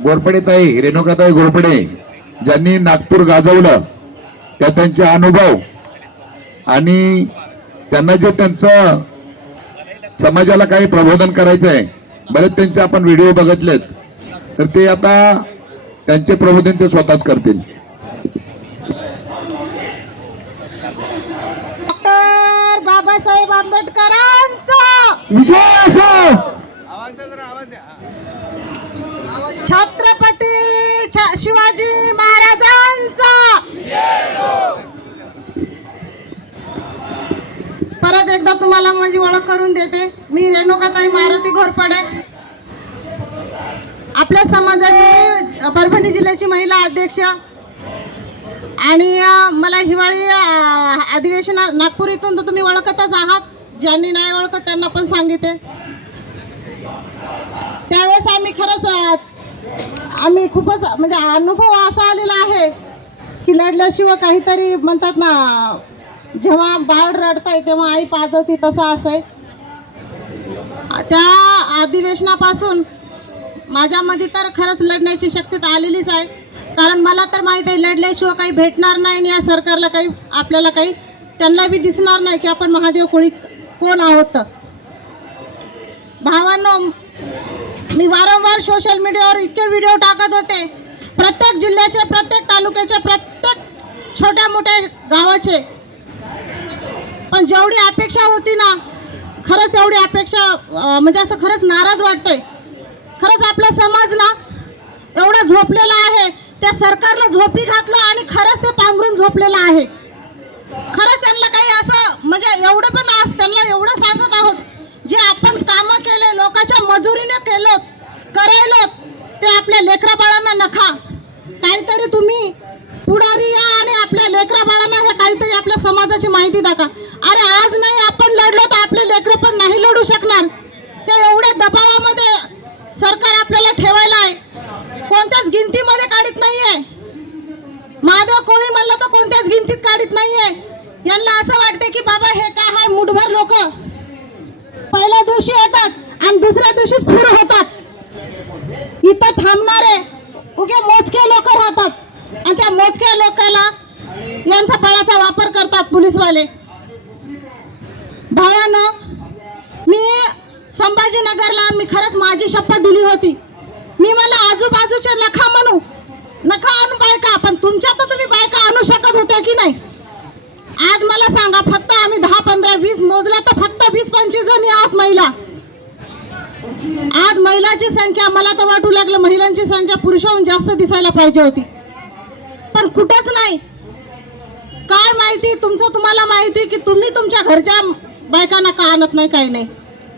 घोरपडेताई रेणुकाताई घोरपडे ज्यांनी नागपूर गाजवलं, त्या त्यांचे अनुभव आणि त्यांना जे त्यांचं समाजाला काही प्रबोधन करायचं आहे, बरेच त्यांचे आपण व्हिडिओ बघितलेत, तर ते आता त्यांचे प्रबोधन ते स्वतःच करतील. डॉक्टर बाबासाहेब आंबेडकरांचा विजय असो. छत्रपती शिवाजी महाराजांचा परत एकदा तुम्हाला माझी ओळख करून देते. मी रेणुकाताई मारुती घोरपडे, आपल्या समाजाची परभणी जिल्ह्याची महिला अध्यक्ष, आणि मला हिवाळी अधिवेशन नागपूर इथून तर तुम्ही ओळखतच आहात. ज्यांनी नाही ओळखत त्यांना पण सांगितले. त्यावेळेस आम्ही खूपच म्हणजे अनुभव असा आलेला आहे की लढल्याशिवाय काहीतरी म्हणतात ना, जेव्हा बाळ रडतंय तेव्हा आई पाजवती, तसं असंय. त्या अधिवेशनापासून माझ्यामध्ये तर खरंच लढण्याची शक्ती आलेलीच आहे. कारण मला तर माहीत आहे लढल्याशिवाय काही भेटणार नाही आणि या सरकारला काही आपल्याला काही त्यांना बी दिसणार नाही की आपण महादेव कोळी कोण आहोत. भावांनो, मी वारंवार सोशल मीडियावर इतके व्हिडिओ टाकत होते, प्रत्येक जिल्ह्याचे, प्रत्येक तालुक्याचे, प्रत्येक छोट्या मोठ्या गावाचे, पण जेवढी अपेक्षा होती ना, खरंच तेवढी अपेक्षा म्हणजे असं खरंच नाराज वाटतंय. खरंच आपला समाज ना एवढा झोपलेला आहे, त्या सरकारनं झोपी घातलं आणि खरंच ते पांघरून झोपलेलं आहे. खरंच त्यांना काही असं म्हणजे एवढं पण आज त्यांना एवढं सांगत आहोत, जे आपण कामं केले, लोकांच्या मजुरीने केलो, करायलो, ते आपल्या लेकरा बाळांना नका. काहीतरी तुम्ही पुढारी या आणि आपल्या लेकरा बाळांना हे काहीतरी आपल्या समाजाची माहिती दाखवा. अरे आज नाही आपण लढलो तर आपले लेकरं पण नाही लढू शकणार. ते एवढ्या दबावामध्ये सरकार आपल्याला ठेवायला आहे, कोणत्याच गिनतीमध्ये काढत नाहीये. महादेव कोळी म्हणलं तर कोणत्याच गिनतीत काढत नाहीये. यांना असं वाटते की बाबा हे काय आहे, मुठभर लोक पहिल्या दिवशी येतात आणि दुसऱ्या दिवशी पूर होतात. इथं थांबणारे उगे मोजके लोक राहतात आणि त्या मोजक्या लोकांना यांचा बळाचा वापर करतात पोलीसवाले. भावांनो, मी संभाजीनगरला मी खरंच माझी शपथ दिली होती. मी मला आजूबाजूचे नका म्हणू, नका आणू बायका, पण तुमच्या तर तुम्ही बायका आणू शकत होत्या की नाही. आज मला सांगा, फक्त आम्ही 10, 15, 20 मोजला तर फक्त 20-25 जणी आहात महिला. आज महिलांची संख्या मला तर वाटू लागलं महिलांची संख्या पुरुषाहून जास्त दिसायला पाहिजे होती, पण कुठंच नाही. काय माहिती तुमचं तुम्हाला माहिती की तुम्ही तुमच्या घरच्या बायकांना का आणत नाही, काही नाही.